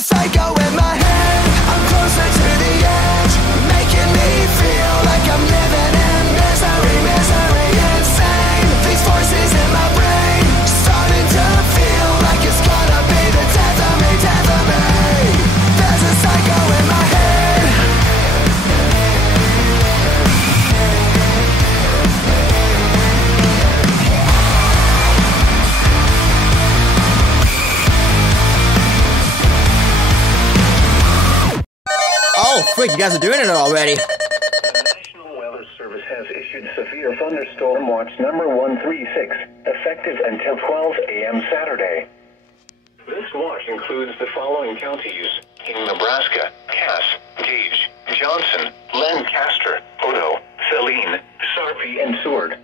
a psycho in my head. I'm closer to the edge, making me feel like I'm living in misery, misery, insane. These voices in my brain starting to feel like it's gonna be the death of me, death of me. There's a psycho in my head. Oh, freak, you guys are doing it already. The National Weather Service has issued severe thunderstorm watch number 136, effective until 12 a.m. Saturday. This watch includes the following counties in Nebraska: Cass, Gage, Johnson, Lancaster, Odo, Saline, Sarpy, and Seward.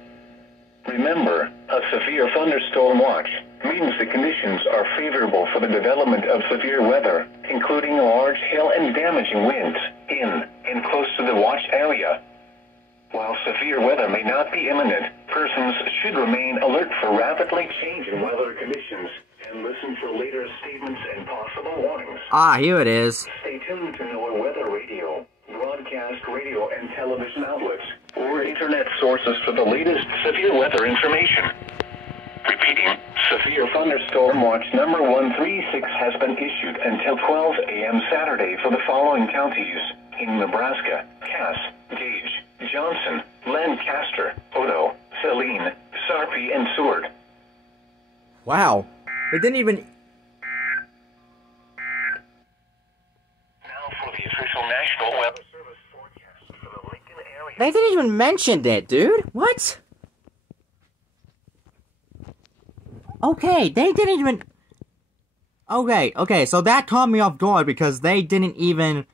Remember, a severe thunderstorm watch means the conditions are favorable for the development of severe weather, including large hail and damaging winds in and close to the watch area. While severe weather may not be imminent, persons should remain alert for rapidly changing weather conditions and listen for later statements and possible warnings. Ah, here it is. Stay tuned to NOAA weather radio, broadcast radio and television outlets, or internet sources for the latest severe weather information. Repeating, severe thunderstorm watch number 136 has been issued until 12 a.m. Saturday for the following counties in Nebraska: Cass, Gage, Johnson, Lancaster, Odo, Saline, Sarpy, and Seward. Wow. They didn't even... Now for the official National Weather Service forecast for the Lincoln area. They didn't even mention it, dude. What? Okay, they didn't even... Okay, so that caught me off guard because they didn't even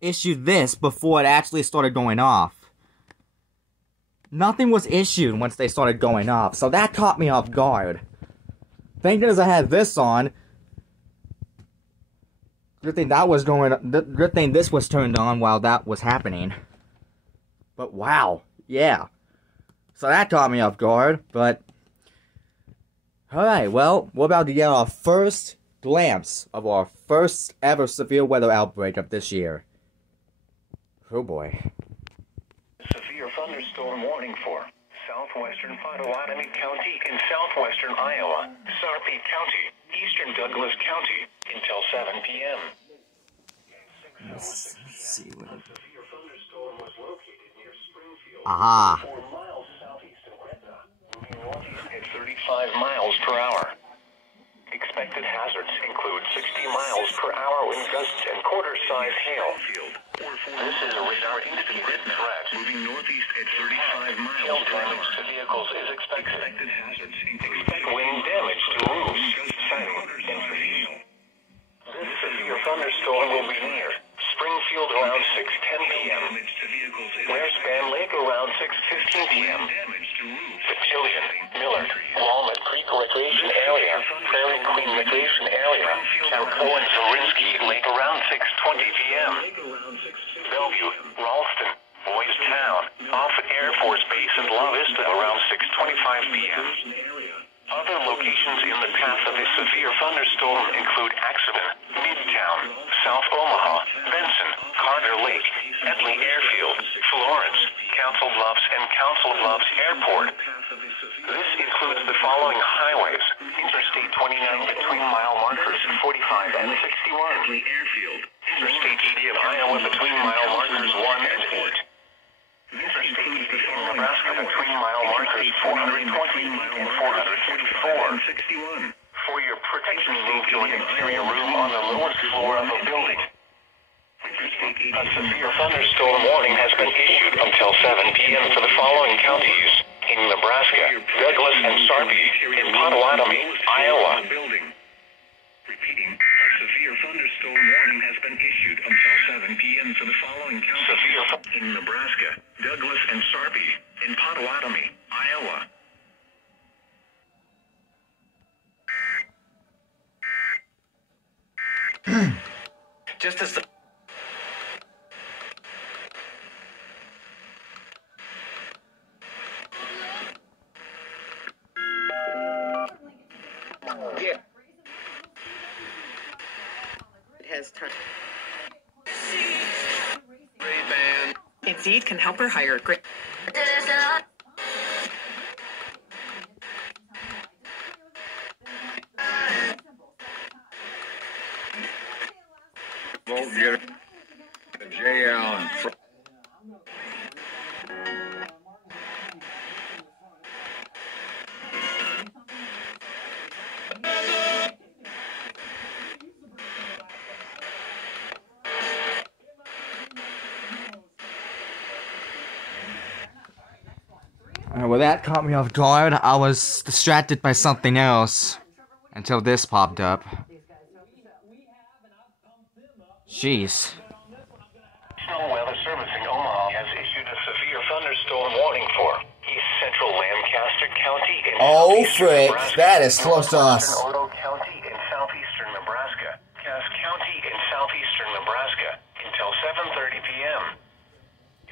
issue this before it actually started going off. Nothing was issued once they started going off, so that caught me off guard. Thank goodness I had this on. Good thing that was going on. Good thing this was turned on while that was happening. But wow, yeah. So that caught me off guard, but... Alright, well, we're about to get our first glimpse of our first ever severe weather outbreak of this year. Oh boy. Severe thunderstorm warning for southwestern Potawatomi County in southwestern Iowa, Sarpy County, eastern Douglas County, until 7 p.m. Let's see what... A severe thunderstorm was located near Springfield, Aha. 4 miles southeast of Gretna, moving northeast at 35 miles per hour. Expected hazards include 60 miles per hour wind gusts and quarter-size hail. This is a radar instant threat. Moving northeast at 35 miles per hour. Damage to vehicles is expected. Expected hazards include wind damage to roofs, siding, and trees. This severe thunderstorm will be near Springfield around 6:10 p.m. Span Lake around 6:15 p.m. Battalion, Millard, Walnut Creek Recreation Area, Prairie Queen Recreation Area, Campo and Zorinsky Lake around 6:20 p.m. Bellevue, Ralston, Boys Town, Offutt Air Force Base and La Vista around 6:25 p.m. Other locations in the path of a severe thunderstorm include Axeman, Midtown, South Omaha, Benson, Carter Lake, Edley Airfield, Florence, Council Bluffs, and Council Bluffs Airport. This includes the following highways: Interstate 29 between mile markers 45 and 61. Interstate 80 of Iowa between mile markers 1 and 8. Interstate 80 in Nebraska between mile markers 420 and 454. For your protection, move to an interior room on the lowest floor of a building. A severe thunderstorm warning has been issued until 7 p.m. for the following counties in Nebraska: Douglas and Sarpy, in Potawatomi, Iowa. Repeating, a severe thunderstorm warning has been issued until 7 p.m. for the following counties in Nebraska: Douglas and Sarpy, in Potawatomi, Iowa. Just as the... Yeah. has turned. Indeed can help her hire great. Well, that caught me off guard. I was distracted by something else until this popped up. Jeez. National Weather Service in Omaha has issued a severe thunderstorm warning for East Central Lancaster County in southeastern Nebraska, that is close to us. Northwestern Odo County in southeastern Nebraska, Cass County in southeastern Nebraska until 7:30 p.m.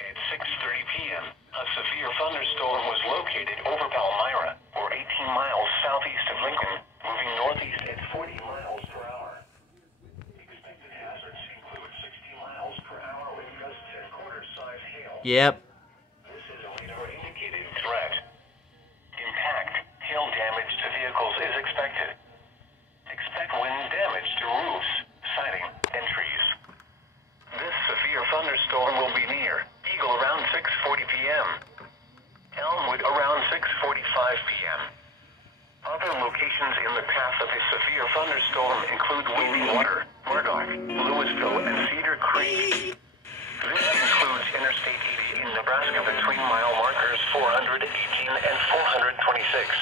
At 6:30 p.m., a severe thunderstorm was located over Palmyra, or 18 miles southeast of Lincoln, moving northeast at 40 miles per hour. Expected hazards include 60 miles per hour with gusts and quarter-size hail. Yep. This is a leader indicated threat. Impact, hail damage to vehicles is expected. Expect wind damage to roofs, siding, and trees. This severe thunderstorm will be near Eagle around 6:40 p.m. Elmwood around 6:45 p.m. Other locations in the path of a severe thunderstorm include Wheeling Water, Murdoch, Louisville, and Cedar Creek. This includes Interstate 80 in Nebraska between mile markers 418 and 426.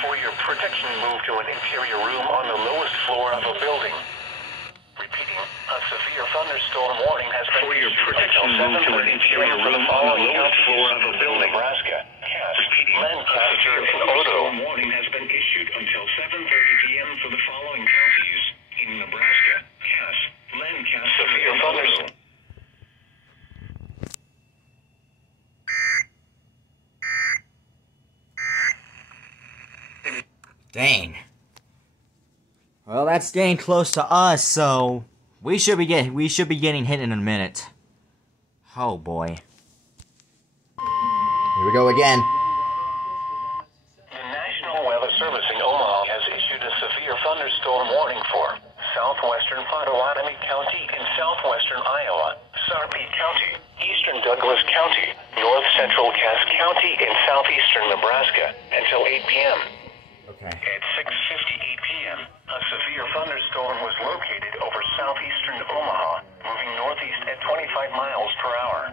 For your protection, move to an interior room on the lowest floor of a building. Repeating, a severe thunderstorm warning has been issued until 7:30 p.m. for the following counties in Nebraska, Cass, Lancaster, and Odo. Warning has been issued until 7:30 p.m. for the following counties in Nebraska, Cass, Lancaster, severe thunderstorm. Dang. Well, that's getting close to us, so we should be getting hit in a minute. Oh boy. Here we go again. The National Weather Service in Omaha has issued a severe thunderstorm warning for southwestern Potawatomi County in southwestern Iowa, Sarpy County, eastern Douglas County, north central Cass County in southeastern Nebraska until 8 p.m. Okay. At 6:58 p.m., a severe thunderstorm was located over southeastern Omaha, moving northeast at 25 miles per hour.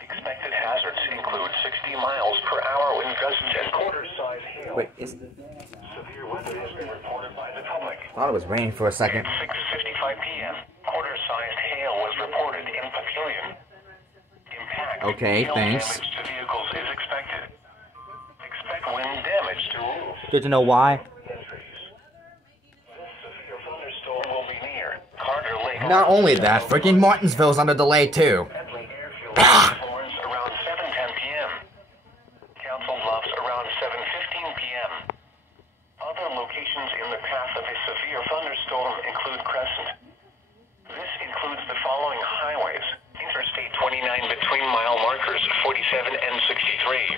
Expected hazards include 60 miles per hour wind gusts and quarter-size hail. Wait, Severe weather has been reported by the public. I thought it was raining for a second. At 6:55 p.m., quarter-sized hail was reported in Papillion. Impact, Okay, hail thanks. damage to vehicles is expected. Expect wind damage to roofs. Good to know why. Not only that, freaking Martinsville's under delay too. Around 7:10 p.m. Council Bluffs around 7:15 p.m. Other locations in the path of a severe thunderstorm include Crescent. This includes the following highways: Interstate 29 between mile markers 47 and 63.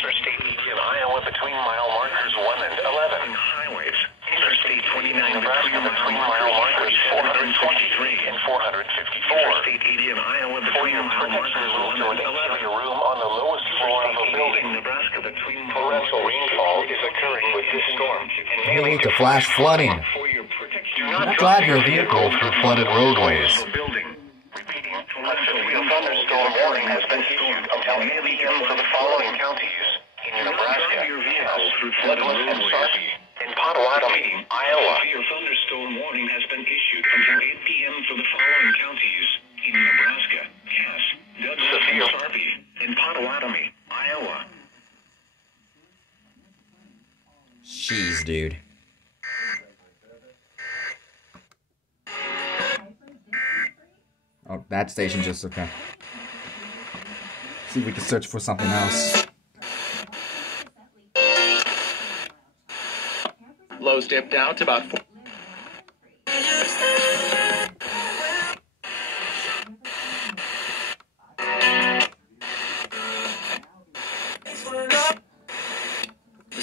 Interstate 80 in Iowa between mile markers 1 and 11. Highways. Interstate 29 Nebraska between mile markers 423 and 454. Interstate 80 in Iowa between mile markers 1 and 11. Room on the lowest floor of a building. Nebraska between torrential rainfall is occurring with this storm and may lead to flash flooding. Do not drive your vehicle through flooded roadways. Repeating, a severe thunderstorm warning has been issued until 8 p.m. for the following counties in Nebraska, Cass, Douglas, and Sarpy. In Potawatomi, Iowa. A severe thunderstorm warning has been issued until 8 p.m. for the following counties in Nebraska, Cass, Douglas, and Sarpy. In Potawatomi, Iowa. Jeez, dude. Oh, that station just okay. See if we can search for something else. Lows dipped out to about 4.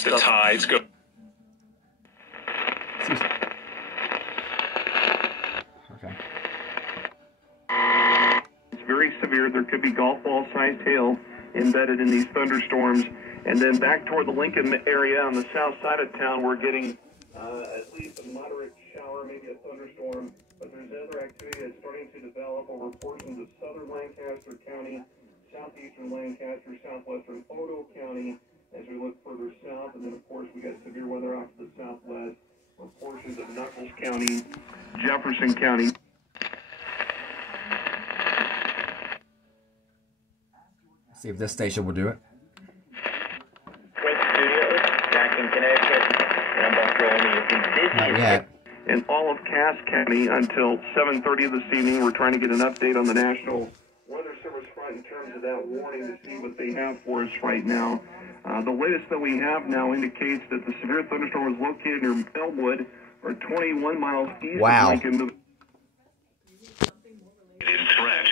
The tides go. Okay. It's very severe. There could be golf ball sized hail embedded in these thunderstorms. And then back toward the Lincoln area on the south side of town, we're getting at least a moderate shower, maybe a thunderstorm. But there's other activity that's starting to develop over portions of southern Lancaster County, southeastern Lancaster, southwestern Odo County, as we look further south. And then, of course, we got severe weather off to the southwest, or portions of Nuckolls County, Jefferson County. See if this station will do it. Back in Connecticut, Not yet. In all of Cass County until 7:30 this evening. We're trying to get an update on the National Weather Service front in terms of that warning to see what they have for us right now. The latest that we have now indicates that the severe thunderstorm is located near Elmwood, or 21 miles east Wow. of Lincoln. Threat.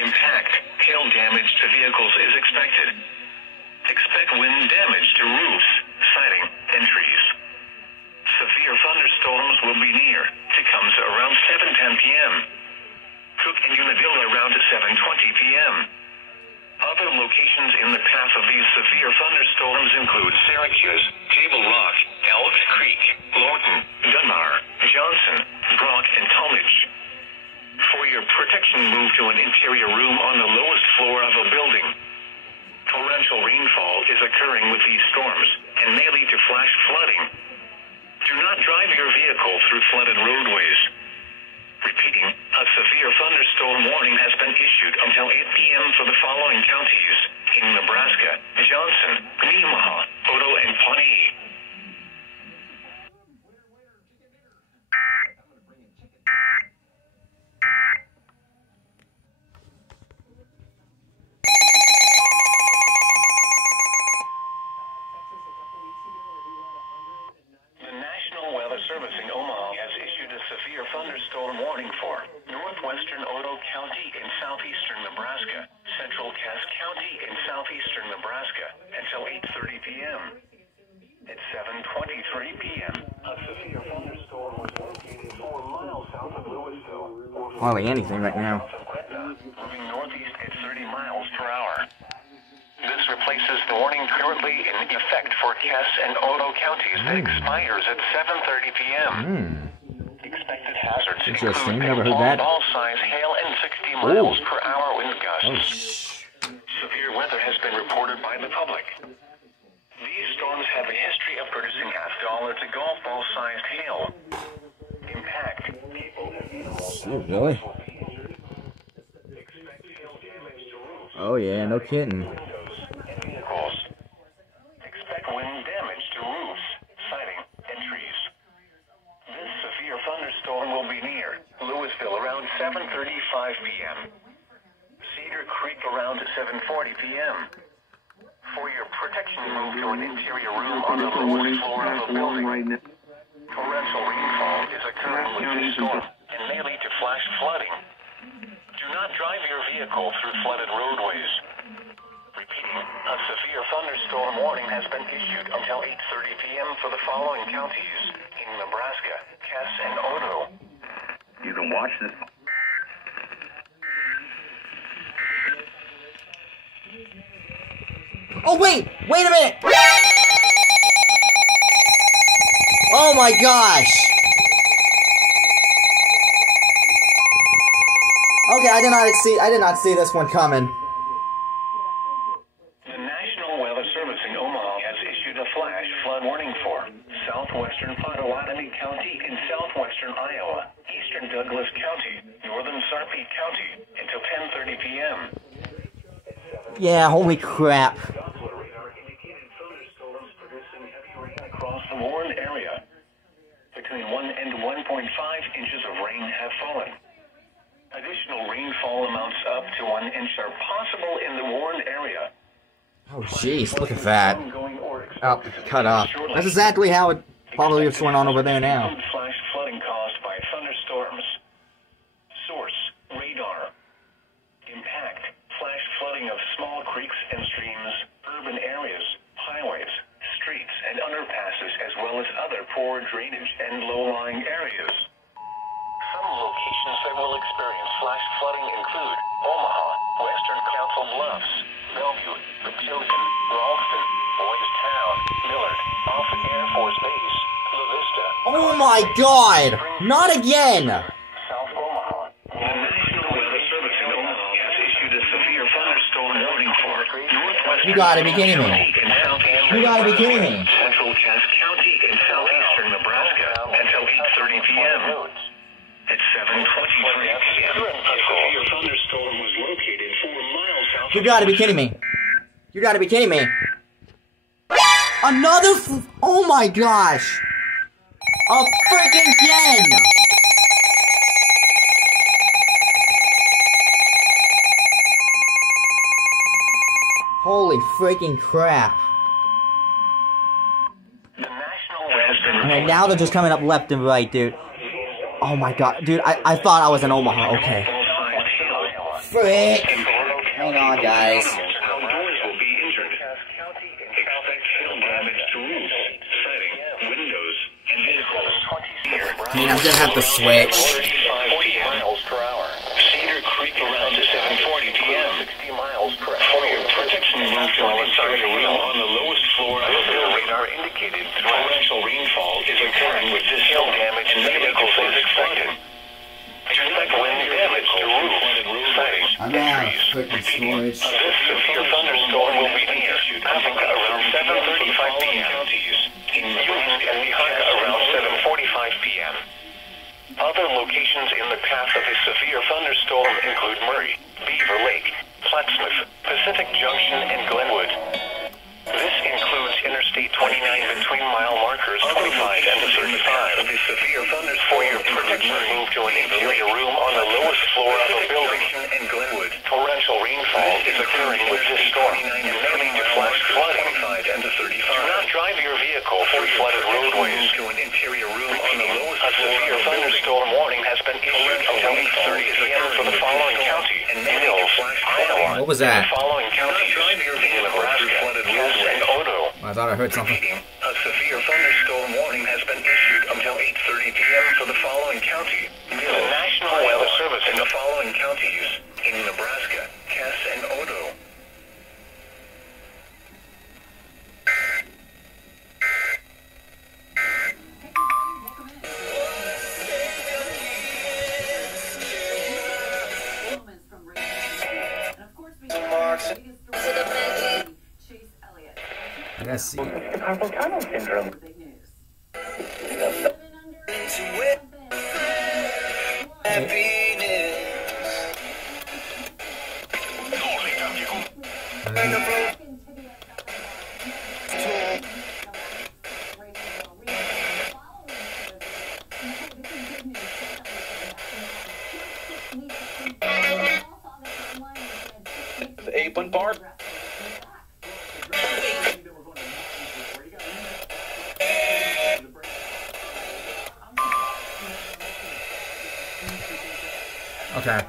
Impact. Hail damage to vehicles is expected. Expect wind damage to roofs, siding, and trees. Severe thunderstorms will be near Tecumseh around 7:10 p.m. Cook and Unadilla around 7:20 p.m. Other locations in the path of these severe thunderstorms include Syracuse, Table Rock, Elk Creek, Lorton, Dunbar, Johnson, Brock, and Talmadge. For your protection, move to an interior room on the lowest floor of a building. Torrential rainfall is occurring with these storms and may lead to flash flooding. Do not drive your vehicle through flooded roadways. Repeating, a severe thunderstorm warning has been issued until 8 p.m. for the following counties in Nebraska: Johnson, Nemaha, Odo, and Pawnee. The National Weather Service in Omaha has issued a severe thunderstorm warning for northwestern Odo County in southeastern Nebraska, central Cass County in southeastern Nebraska until 8:30 p.m. At 7:23 p.m., a severe thunderstorm was located 4 miles south of Louisville. Hardly anything right now. Moving northeast at 30 miles per hour. This replaces the warning currently in effect for Cass and Odo counties that expires at 7:30 p.m. Expected hazards Interesting. include Never heard that. ball-size hail and 60 miles per hour wind gusts. Severe weather has been reported by the public. These storms have a history of producing half-dollar to golf ball-sized hail. Impact. People have been Oh, really? expect hail damage to roofs. Oh, yeah, no kidding. Vehicles. Expect wind damage to roofs, siding, and trees. This severe thunderstorm will be near Louisville around 7:35 p.m. Cedar Creek around 7:40 p.m. For your protection, move to an interior room on the lowest floor of a building. Right now. Torrential rainfall is occurring with this storm and may lead to flash flooding. Do not drive your vehicle through flooded roadways. Repeating, a severe thunderstorm warning has been issued until 8:30 p.m. for the following counties in Nebraska, Cass, and Odo. You can watch this. Oh, wait a minute! Oh my gosh! Okay, I did not see this one coming. The National Weather Service in Omaha has issued a flash flood warning for southwestern Potawatomi County in southwestern Iowa, eastern Douglas County, northern Sarpy County until 10:30 p.m. Yeah, holy crap. Doppler radar indicated thunderstorms producing heavy rain across the Warren area. Between 1 and 1.5 inches of rain have fallen. Additional rainfall amounts up to 1 inch are possible in the Warren area. Oh, jeez, look at that. Ongoing or Oh, expected to cut be off. shortly. That's exactly how it probably is going on over there now. Include flash flooding caused by thunderstorms. Source: radar. Impact: flash flooding of small creeks and streams, urban areas, highways, streets. Chapel Bluffs, Bellevue, The Chosen, Ralston, Boys Town, Millard, off Air Force Base, La Vista. Oh my God! Not again! South Omaha. The National Weather Service in Omaha has issued a severe thunderstorm warning for northwestern You gotta be kidding me. and southeastern You gotta be kidding me. central Cass County and southeastern Nebraska until 8:30 p.m. At 7:23 p.m., a severe thunderstorm was located 4 miles south. You gotta be kidding me. You gotta be kidding me. Another oh my gosh! A freaking again! Holy freaking crap. The National Weather And now they're just coming up left and right, dude. Oh my God, dude, I thought I was in Omaha, okay. Frick! Hang on, guys. Outdoors will be injured. Expect hail damage to roofs, siding, windows, and vehicles. Okay, I'm gonna have to switch. 40 miles per hour. Cedar Creek around 7:40 p.m. 60 miles per hour. For your protection, move to a side wheel on the lowest floor of the building. Radar indicated torrential rainfall is occurring with this hail damage and vehicles is expected. Expect wind damage to roofs, siding, I'm and out of trees. freaking storage. This severe thunderstorm will be issued around 7:35 p.m. in Union and Nehaga around 7:45 p.m. Other locations in the path of a severe thunderstorm include Murray, Beaver Lake, Plattsmouth, Pacific Junction, and Glenwood. This includes Interstate 29 between mile markers 25 and 35. The severe thunderstorm for your protection, move to an interior room on the lowest floor of a building. In Glenwood, torrential rainfall is occurring with this storm and may lead to flash flooding. And 35. Do not drive your vehicle through flooded roadways. To an interior room on the lowest floor. A severe thunderstorm warning has been issued until 8:30 p.m. for the following county: Mills, Iowa. What was that? The following counties in Nebraska, Cass and Odo. I thought I heard something. A severe thunderstorm warning has been issued until 8:30 p.m. for the following county: the National Weather Service in the following counties in Nebraska, Cass and Odo. I gotta see. Carpal tunnel syndrome. The 8-1 bar. Okay.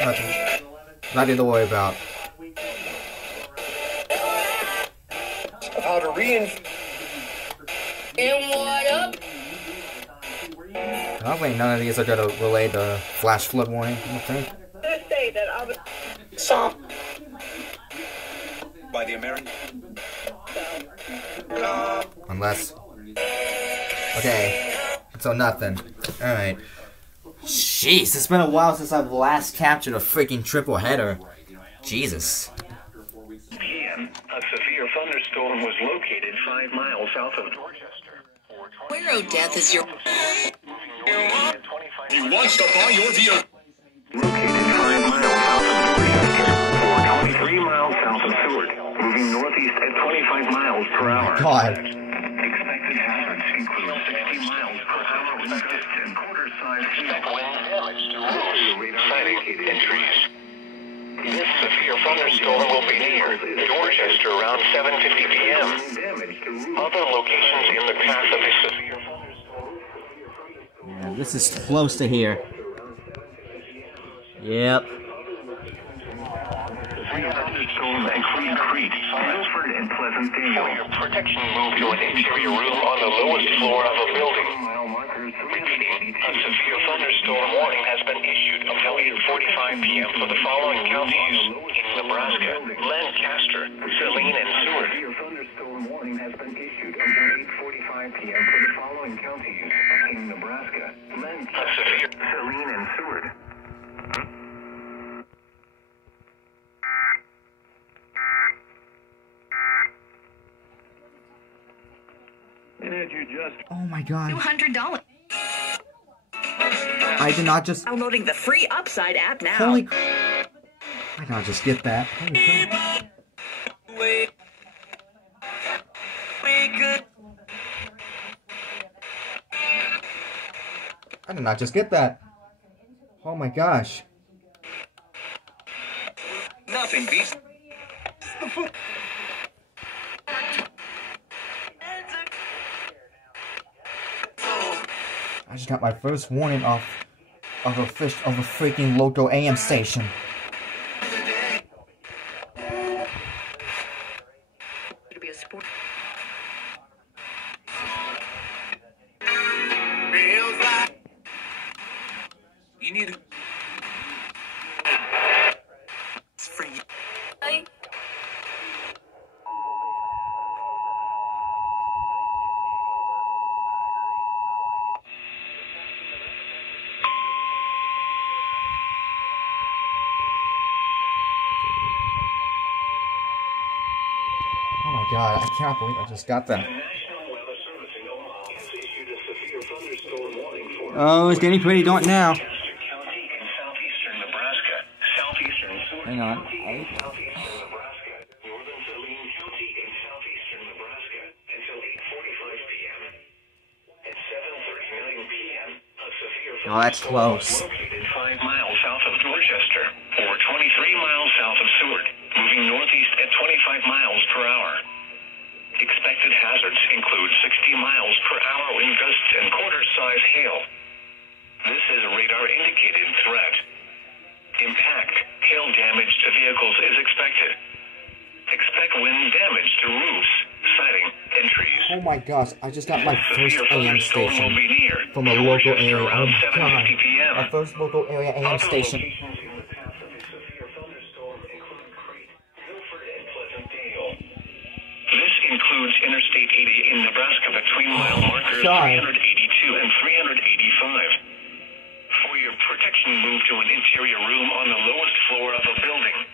It's nothing to worry about. How to Hopefully none of these are gonna relay the flash flood warning, I don't think. by the American. Unless. Okay. So nothing. Alright. Jeez, it's been a while since I've last captured a freaking triple header. Jesus. PM, a severe thunderstorm was located 5 miles south of Dorchester. Where, death is your... He wants to buy your vehicle. Located 5 miles south of Dorchester, or 23 miles south of Seward, moving northeast at 25 miles per hour. God. Expected hazards include 60 miles per hour wind gusts and quarter-size wind damage to roofs, siding, and trees. This severe thunderstorm will be near Dorchester around 7:50 p.m. Other locations in the path of a severe thunderstorm. Yeah, this is close to here. Yep. Thunderstorm and Queen Creek, Milford and Pleasantdale. For your protection, move to an interior room on the lowest floor of a building. Repeating, a severe thunderstorm warning has been issued until 8:45 p.m. for the following counties in Nebraska, Lancaster, Saline, and Seward. Severe thunderstorm warning has been issued until 8:45 p.m. for the following counties in Nebraska, Lancaster, Saline, and Seward. Oh my god. $200. I did not just. Downloading the free Upside app now. Holy. I gotta just get that. Holy crap. I did not just get that. Oh my gosh. Nothing beats. I just got my first warning of a freaking local AM station. To be a sport. You need to. It's free. Oh my god, I can't believe I just got that. Oh, it's getting pretty dark now. Hang on. Oh, that's close. Located 5 miles south of Dorchester, or 23 miles south of Seward, moving northeast at 25 miles per hour. Expected hazards include 60 miles per hour wind gusts and quarter-size hail. This is a radar-indicated threat. Impact, hail damage to vehicles is expected. Expect wind damage to roofs, siding, and trees. Oh my gosh, I just got my first AM station Will be near from a local area. Oh around my god. 7:50 p.m. My first local area AM Other station. locations in the path of a severe thunderstorm include Crete, Milford, and Pleasantdale. This includes Interstate 80 in Nebraska between mile markers God. 382 and 385. For your protection, move to an interior room on the lowest floor of a building.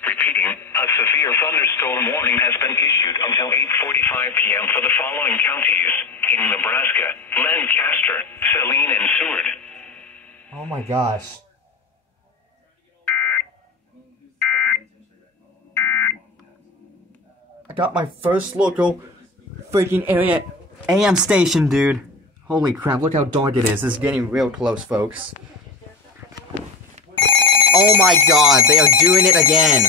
Repeating, a severe thunderstorm warning has been issued until 8:45 p.m. for the following counties in Nebraska, Lancaster, Saline, and Seward. Oh my gosh. I got my first local freaking area AM station, dude. Holy crap, look how dark it is. It's getting real close, folks. Oh my god, they are doing it again.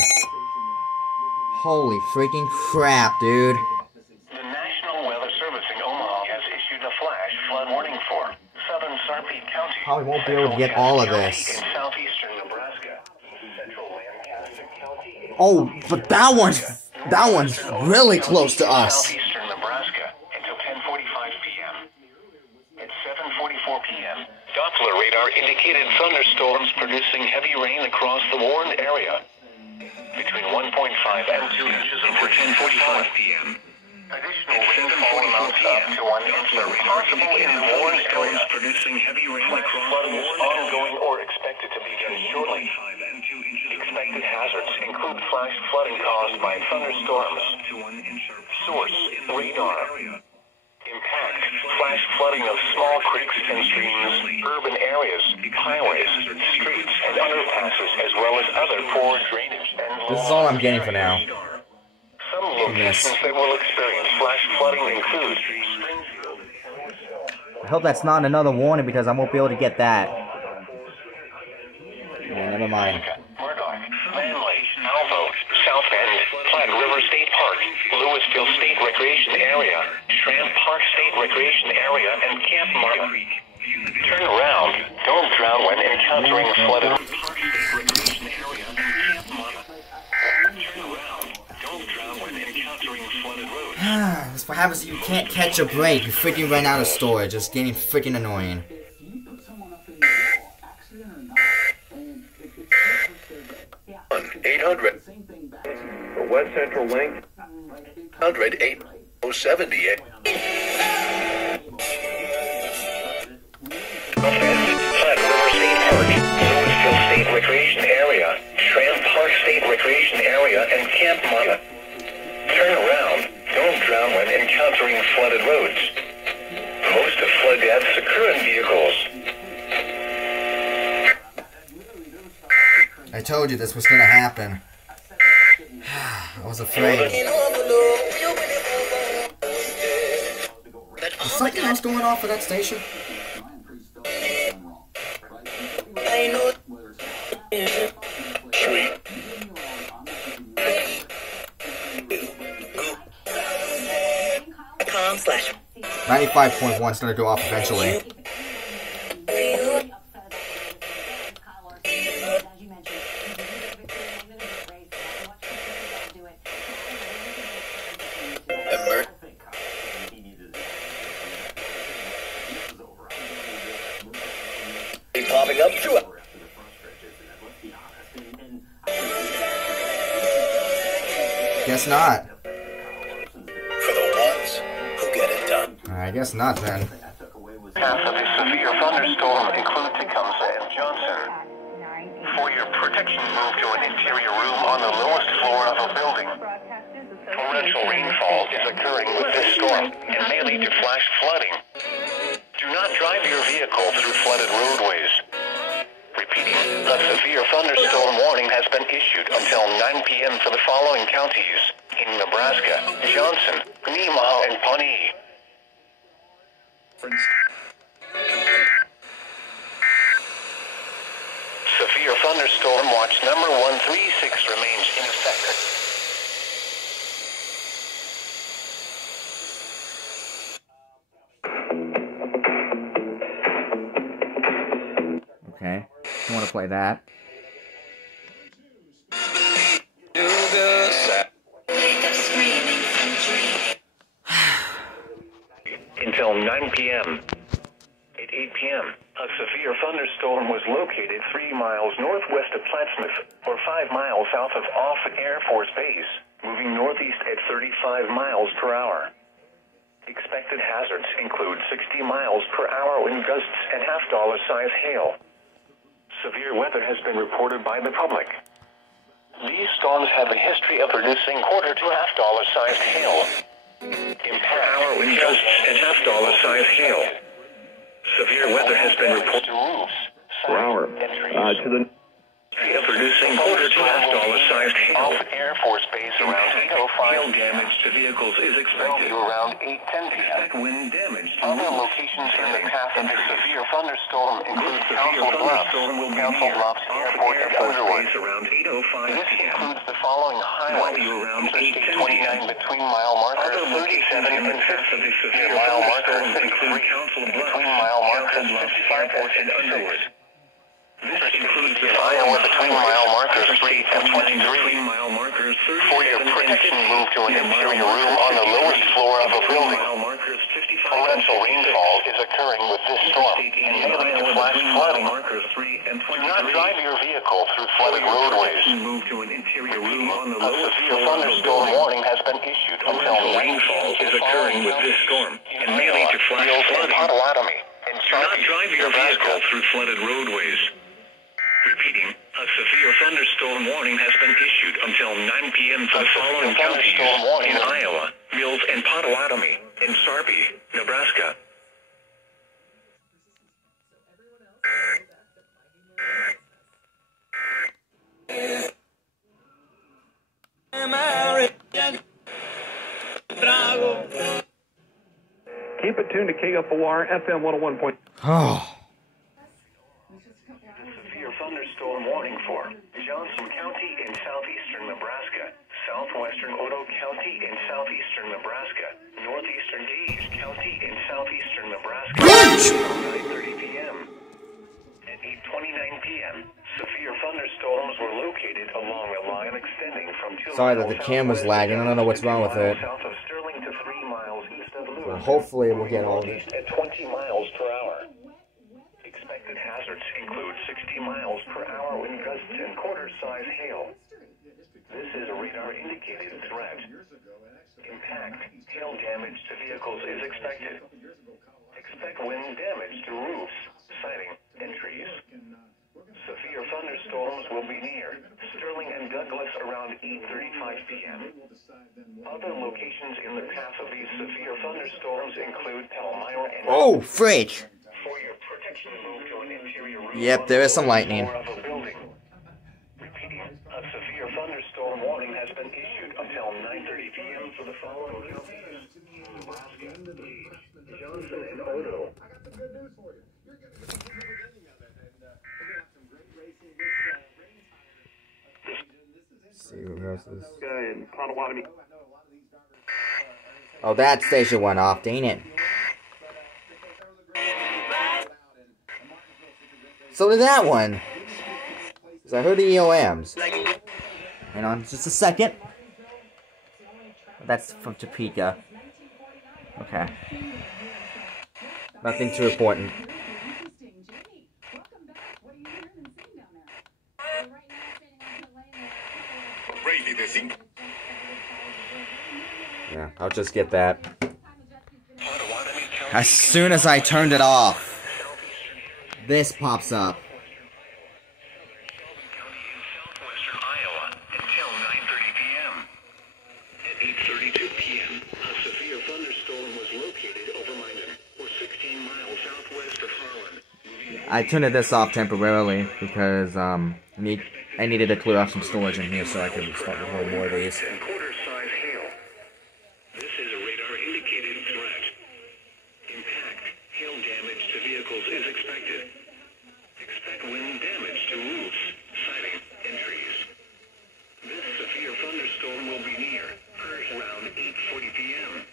Holy freaking crap, dude. The National Weather Service in Omaha has issued a flash flood warning for southern Sarpy County. Probably won't be able to get all of this. In southeastern Nebraska, central Lancaster County. Oh, but that one's really close to us. Southeastern Nebraska until 10:45 p.m. At 7:44 p.m., Doppler radar indicated thunderstorms producing heavy rain across the warned area. Between 1.5 and 2 inches over 10:45 p.m. Additional rainfall amounts up to 1 inch are possible in warned areas, producing heavy rain across the warned ongoing or expected to begin shortly. Expected hazards include flash flooding caused by thunderstorms. Source, radar. Impact, flash flooding of small creeks and streams, urban areas, highways, streets, and underpasses, as well as other poor drainage. This is all I'm getting for now. Some locations that will experience flash flooding include Springfield. I hope that's not another warning because I won't be able to get that. Yeah, never mind. Murdoch, Manly, Alvo, South Bend, Platte River State Park, Louisville State Recreation Area, Strand Park State Recreation Area, and Camp Martin. Turn around. Don't drown when encountering flooded. Park State Recreation Area and Camp Martin. Turn around. Don't drown when encountering flooded roads. That's what happens if you can't catch a break. You freaking run out of storage. It's getting freaking annoying. 800 The west central length. 108,078. Louisville State Recreation Area, Tramp Park State Recreation Area, and Camp Mata. Turn around. Don't drown when encountering flooded roads. Most of flood deaths occur in vehicles. I told you this was gonna happen. I was afraid. Is something else going on for that station? .com/. 95.1 is gonna go off eventually. Popping up through it. Guess not. For the ones who get it done. I guess not then. Paths of a severe thunderstorm include Tecumseh and Johnson. For your protection, move to an interior room on the lowest floor of a building. Torrential rainfall is occurring with this storm and may lead to flash flooding. Do not drive your vehicle through flooded roadways. Repeating, a severe thunderstorm warning has been issued until 9 p.m. for the following counties in Nebraska: Johnson, Nemaha, and Pawnee. Severe thunderstorm watch number 136 remains in effect. Okay. I want to play that. Until 9 p.m. At 8 p.m., a severe thunderstorm was located 3 miles northwest of Plattsmouth, or 5 miles south of Offutt Air Force Base, moving northeast at 35 miles per hour. Expected hazards include 60 miles per hour wind gusts and half-dollar-size hail. Severe weather has been reported by the public. These storms have a history of producing quarter to half-dollar-sized hail. Per-hour wind gusts and half-dollar-sized hail. Severe weather has been reported to roofs, Per hour. To the producing quarter to half-dollar-sized hail. Offutt Air Force Base around 8:05. Hail damage to vehicles is expected around 8:10 p.m. Wind damage. Other locations in the path of a severe thunderstorm include Council Bluffs, Airport, and Underwood. This includes the following highways: Interstate 29 between mile markers 37 and 50, near mile marker 53, between mile markers 55 and Underwood. This includes the Iowa between mile markers 3 and 23. For your protection, move to an interior room on the lowest floor of a building. Torrential rainfall is occurring with this storm and may lead to flash flooding. Do not drive your vehicle through flooded roadways. A severe thunderstorm warning has been issued until rainfall is occurring with this storm and may lead to flash flooding. Do not drive your vehicle through flooded roadways. Repeating, a severe thunderstorm warning has been issued until 9 p.m. for the following counties in Iowa, Mills and Potawatomi, and Sarpy, Nebraska. Keep it tuned to KFOR FM 101. Oh. Severe thunderstorm warning for Johnson County in southeastern Nebraska, southwestern Odo County in southeastern Nebraska, northeastern Gage County in southeastern Nebraska. 9:30 p.m. At 8:29 p.m., severe thunderstorms were located along a line extending from 2 Sorry that the camera's lagging. I don't know what's wrong with it. south of Sterling to 3 miles east of Lewis. Well, hopefully we'll get all of it. At 20 miles per hour. Expected hazards include 60 miles per hour wind gusts and quarter-size hail. radar-indicated threat. Impact, hail damage to vehicles is expected. Expect wind damage to roofs, siding, and trees. Severe thunderstorms will be near Sterling and Douglas around 8:35 p.m. Other locations in the path of these severe thunderstorms include Palmyra and... Oh, fridge! For your protection, move to an interior room. Yep, there is some lightning. Repeating, a severe thunderstorm warning has been issued until 9:30 p.m. for the following counties: Nebraska, Gage, Johnson, and Odo. See who else is. Guy in Potawatomi. Oh, that station went off, dang it. So did that one. Cause I heard the EOMs. Hang on just a second. That's from Topeka. Okay. Nothing too important. Yeah, I'll just get that. As soon as I turned it off, this pops up. Southwestern Iowa until 9:30 p.m. At 8:32 p.m., a severe thunderstorm was located over Minden, or 16 miles southwest of Harlan. I turned this off temporarily because I needed to clear up some storage in here so I could start to hold more of these. And quarter-size hail. This is a radar-indicated threat. Impact, hail damage to vehicles is expected. Expect wind damage to roofs, siding, and trees. This severe thunderstorm will be near Perth around 8:40 p.m.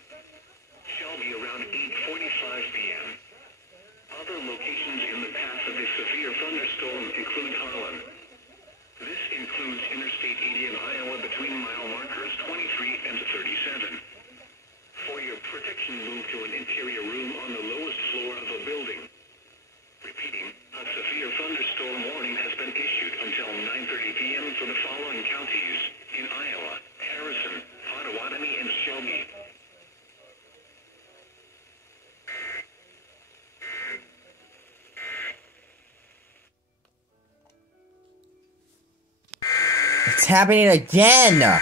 Shelby around 8:45 p.m. Other locations in the path of this severe thunderstorm include Harlan. This includes Interstate 80 in Iowa between mile markers 23 and 37. For your protection, move to an interior room on the lowest floor of a building. Repeating, a severe thunderstorm warning has been issued until 9:30 p.m. for the following counties in Iowa: Harrison, Potawatomi, and Shelby. It's happening again! The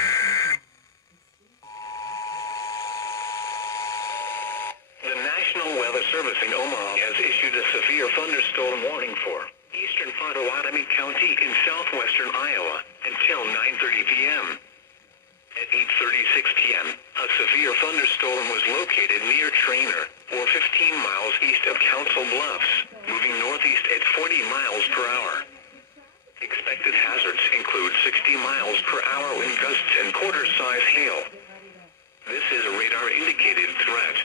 National Weather Service in Omaha has issued a severe thunderstorm warning for eastern Potawatomi County in southwestern Iowa until 9:30 p.m. At 8:36 p.m., a severe thunderstorm was located near Trainer, or 15 miles east of Council Bluffs, moving northeast at 40 miles per hour. Expected hazards include 60 miles per hour wind gusts and quarter-size hail. This is a radar-indicated threat.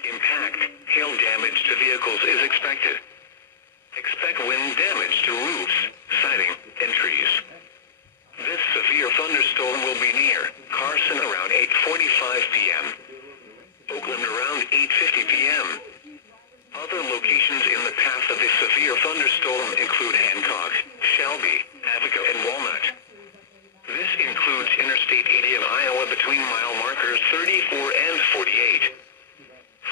Impact, hail damage to vehicles is expected. Expect wind damage to roofs, siding, and trees. This severe thunderstorm will be near Carson around 8:45 p.m. Oakland around 8:50 p.m. Other locations in the path of this severe thunderstorm include Hancock, Shelby, Avico, and Walnut. This includes Interstate 80 in Iowa between mile markers 34 and 48.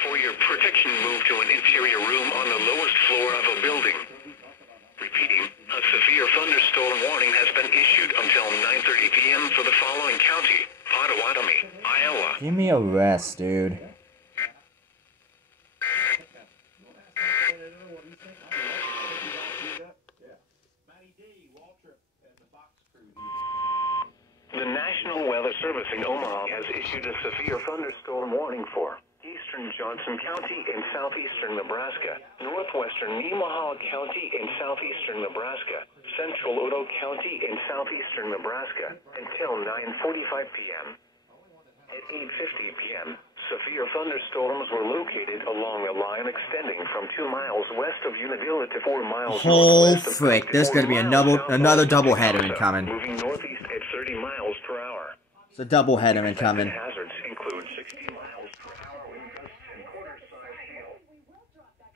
For your protection, move to an interior room on the lowest floor of a building. Repeating, a severe thunderstorm warning has been issued until 9:30 p.m. for the following county: Potawatomi, Iowa. Give me a rest, dude. The National Weather Service in Omaha has issued a severe thunderstorm warning for eastern Johnson County in southeastern Nebraska, northwestern Nemaha County in southeastern Nebraska, central Odo County in southeastern Nebraska until 9:45 p.m. At 8:50 p.m., severe thunderstorms were located along a line extending from 2 miles west of Unadilla to 4 miles Oh northwest of frick, there's gonna be another doubleheader incoming. moving northeast at 30 miles per hour. It's a doubleheader incoming. Hazards include 60 miles per hour wind gusts and quarter-size hail.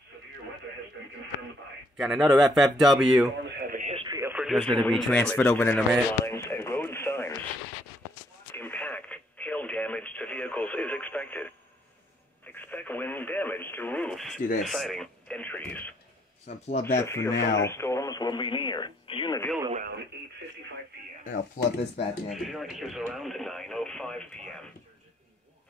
Severe weather has been confirmed by Got another FFW. storms have a history of There's producing gonna be wind transferred damage over in a to minute. power lines and road signs. damage to vehicles is expected. Expect wind damage to roofs, do this. siding, and trees. So unplug that for now. Thunderstorms will be near Unadilla around 8:55 p.m. And I'll plug this back in. Syracuse around 9:05 p.m.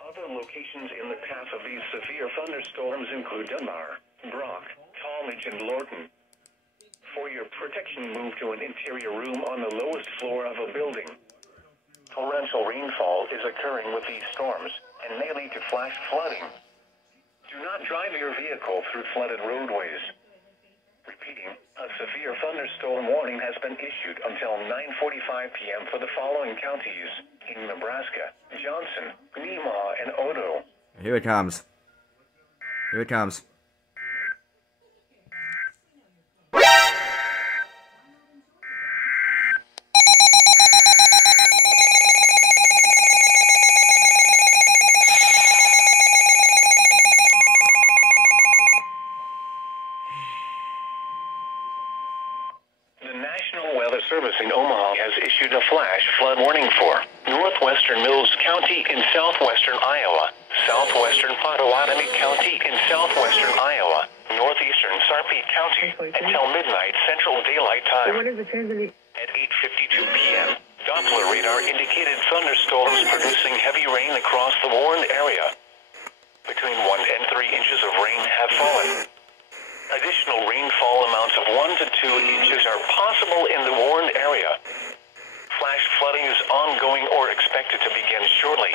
Other locations in the path of these severe thunderstorms include Dunbar, Brock, Talmadge, and Lorton. For your protection, move to an interior room on the lowest floor of a building. Torrential rainfall is occurring with these storms and may lead to flash flooding. Do not drive your vehicle through flooded roadways. Repeating, a severe thunderstorm warning has been issued until 9:45 p.m. for the following counties in Nebraska: Johnson, Nemaha, and Odo. Here it comes. Here it comes. Service in Omaha has issued a flash flood warning for northwestern Mills County in southwestern Iowa, southwestern Pottawatomie County in southwestern Iowa, northeastern Sarpy County until midnight Central Daylight Time. At 8:52 p.m., Doppler radar indicated thunderstorms producing heavy rain across the warned area. Between 1 and 3 inches of rain have fallen. Additional rainfall amounts of 1 to 2 inches are possible in the warned area. Flash flooding is ongoing or expected to begin shortly.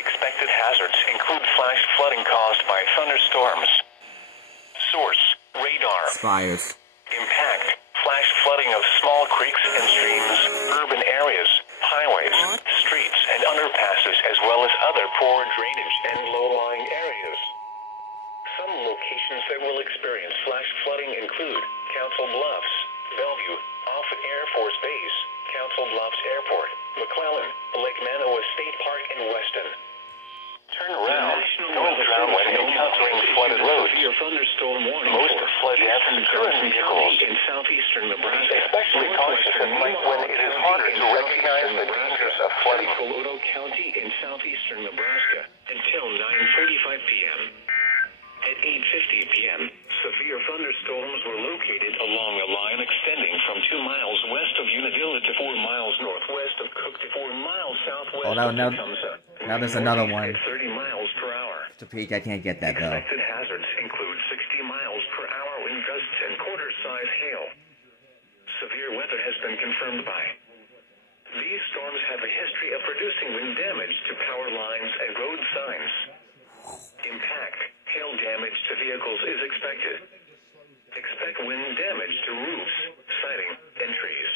Expected hazards include flash flooding caused by thunderstorms. Source: radar. Spires. Impact: flash flooding of small creeks and streams, urban areas, highways, streets, and underpasses, as well as other poor drainage and low-lying areas. Some locations that will experience flash flooding include Council Bluffs, Bellevue, Offutt Air Force Base, Council Bluffs Airport, McClellan, Lake Manoa State Park, and Weston. Turn around. Don't drown when encountering flooded roads. Most flood deaths occur in vehicles. In southeastern Nebraska. Be especially cautious at night when it is harder to recognize the dangers of flooding. Odo County in southeastern Nebraska until 9:35 p.m. At 8:50 p.m., severe thunderstorms were located along a line extending from 2 miles west of Unadilla to 4 miles northwest of Cook to 4 miles southwest of Tecumseh. Now there's another one. At 30 miles per hour. To peek, I can't get that though. Expected hazards include 60 miles per hour wind gusts and quarter-size hail. Severe weather has been confirmed by. These storms have a history of producing wind damage to power lines and road signs. Impact: hail damage to vehicles is expected. Expect wind damage to roofs, siding, and trees.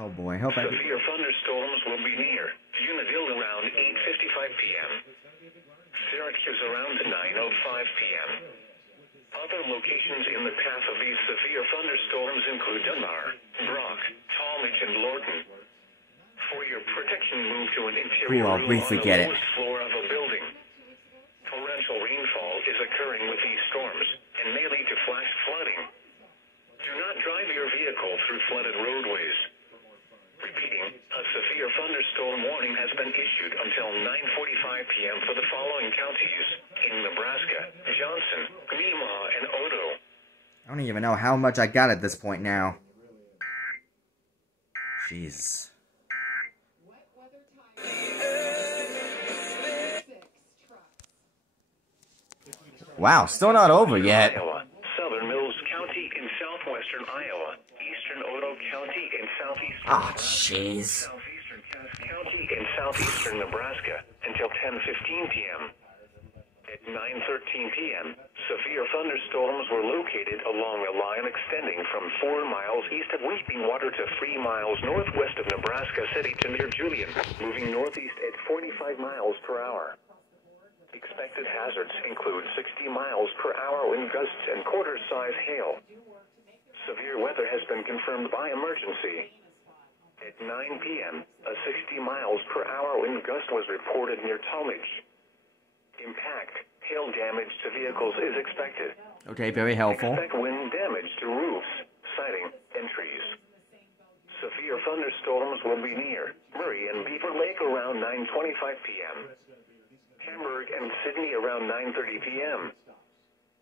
Oh boy, hope I... Severe thunderstorms will be near Unadilla around 8:55 p.m. Syracuse around 9:05 p.m. Other locations in the path of these severe thunderstorms include Dunbar, Brock, Talmadge, and Lorton. For your protection, move to an interior room on the lowest floor of a building. Torrential rainfall is occurring with these storms and may lead to flash flooding. Do not drive your vehicle through flooded roadways. Repeating, a severe thunderstorm warning has been issued until 9:45 p.m. for the following counties in Nebraska: Johnson, Nemaha, and Odo. I don't even know how much I got at this point now. Jeez. Wow, still not over yet. Iowa, Southern Mills County in southwestern Iowa, eastern Odo County in southeastern. Oh, jeez. Southeastern Cass County in southeastern Nebraska until 10:15 p.m. At 9:13 p.m., severe thunderstorms were located along a line extending from 4 miles east of Weeping Water to 3 miles northwest of Nebraska City to near Julian, moving northeast at 45 miles per hour. Expected hazards include 60 miles per hour wind gusts and quarter-size hail. Severe weather has been confirmed by emergency. At 9 p.m., a 60 miles per hour wind gust was reported near Talmadge. Impact: hail damage to vehicles is expected. Okay, very helpful. Expect wind damage to roofs, siding, and trees. Severe thunderstorms will be near Murray and Beaver Lake Lake around 9:25 p.m. Hamburg and Sydney around 9:30 p.m.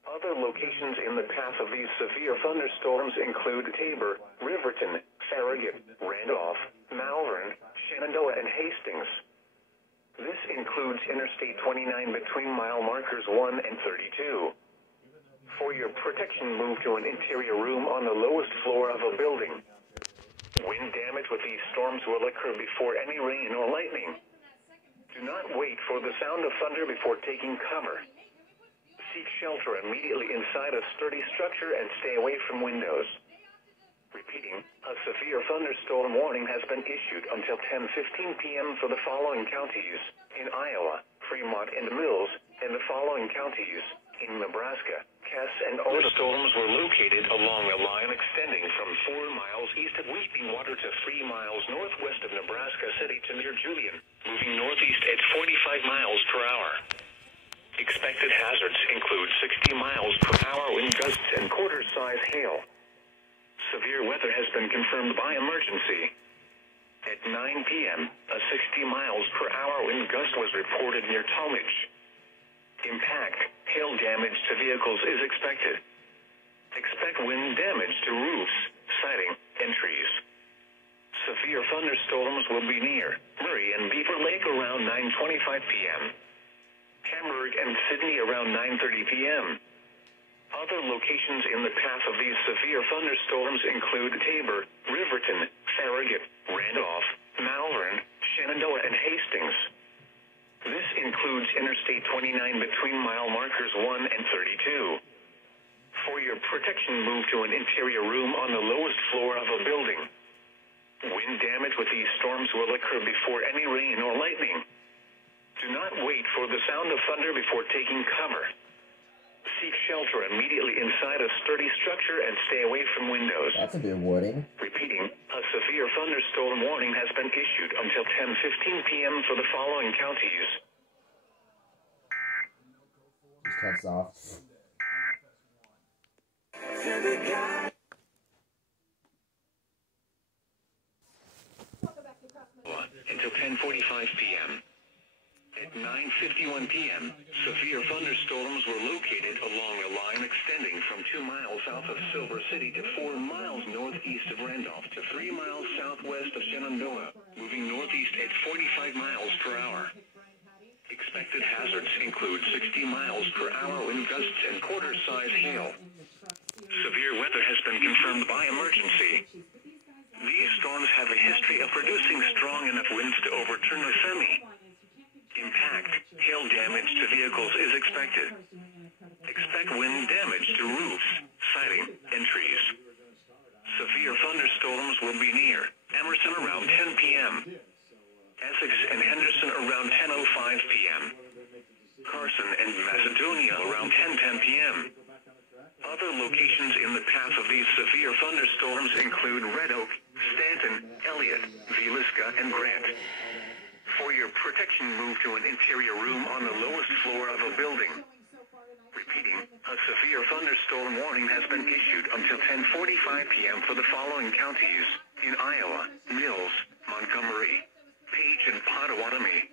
Other locations in the path of these severe thunderstorms include Tabor, Riverton, Farragut, Randolph, Malvern, Shenandoah, and Hastings. This includes Interstate 29 between mile markers 1 and 32. For your protection, move to an interior room on the lowest floor of a building. Wind damage with these storms will occur before any rain or lightning. Do not wait for the sound of thunder before taking cover. Seek shelter immediately inside a sturdy structure and stay away from windows. Repeating, a severe thunderstorm warning has been issued until 10:15 p.m. for the following counties in Iowa, Fremont, and Mills, and the following counties in Nebraska, Cass, and Oregon. Storms were located along a line extending from 4 miles east of Weeping Water to 3 miles northwest of Nebraska City to near Julian, moving northeast at 45 miles per hour. Expected hazards include 60 miles per hour wind gusts and quarter-size hail. Severe weather has been confirmed by emergency. At 9 p.m., a 60 miles per hour wind gust was reported near Talmadge. Impact, hail damage to vehicles is expected. Expect wind damage to roofs, siding, and trees. Severe thunderstorms will be near Murray and Beaver Lake around 9:25 p.m. Hamburg and Sydney around 9:30 p.m. Other locations in the path of these severe thunderstorms include Tabor, Riverton, Farragut, Randolph, Malvern, Shenandoah, and Hastings. This includes Interstate 29 between mile markers 1 and 32. For your protection, move to an interior room on the lowest floor of a building. Wind damage with these storms will occur before any rain or lightning. Do not wait for the sound of thunder before taking cover. Seek shelter immediately inside a sturdy structure and stay away from windows. That's a good warning. Repeating, a severe thunderstorm warning has been issued until 10:15 p.m. for the following counties. Just cuts off. Until 10:45 p.m. At 9:51 p.m., severe thunderstorms were located along a line extending from 2 miles south of Silver City to 4 miles northeast of Randolph to 3 miles southwest of Shenandoah, moving northeast at 45 miles per hour. Expected hazards include 60 miles per hour wind gusts and quarter-size hail. Severe weather has been confirmed by emergency. These storms have a history of producing strong enough winds to overturn a semi. Impact, hail damage to vehicles is expected. Expect wind damage to roofs, siding, and trees. Severe thunderstorms will be near Emerson around 10 p.m. Essex and Henderson around 10:05 p.m. Carson and Macedonia around 10:10 p.m. Other locations in the path of these severe thunderstorms include Red Oak, Stanton, Elliott, Villisca, and Grant. For your protection, move to an interior room on the lowest floor of a building. Repeating, a severe thunderstorm warning has been issued until 10:45 p.m. for the following counties in Iowa, Mills, Montgomery, Page, and Pottawatomie.